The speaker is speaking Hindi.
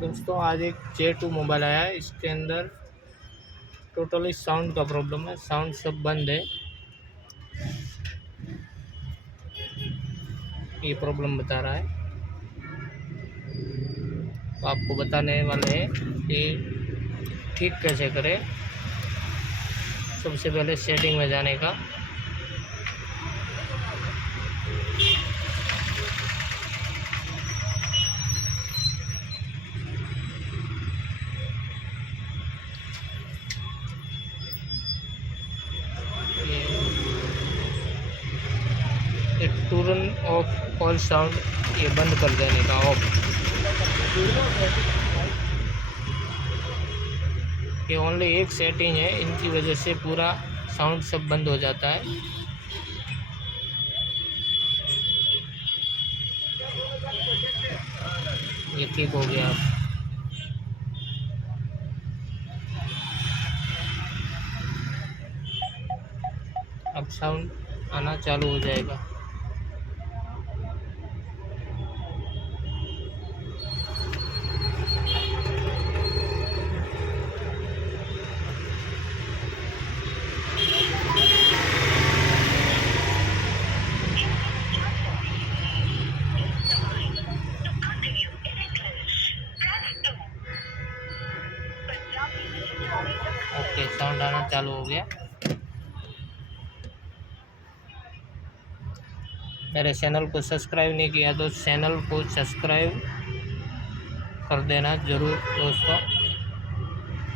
दोस्तों आज एक J2 मोबाइल आया है। इसके अंदर टोटली साउंड का प्रॉब्लम है, साउंड सब बंद है। ये प्रॉब्लम बता रहा है, तो आपको बताने वाले हैं कि ठीक कैसे करें। सबसे पहले सेटिंग में जाने का, ये टर्न ऑफ ऑल साउंड, ये बंद कर देने का ऑफ। ये ओनली एक सेटिंग है, इनकी वजह से पूरा साउंड सब बंद हो जाता है। ये ठीक हो गया। अब साउंड आना चालू हो जाएगा। ओके, साउंड आना चालू हो गया। मेरे चैनल को सब्सक्राइब नहीं किया तो चैनल को सब्सक्राइब कर देना ज़रूर दोस्तों।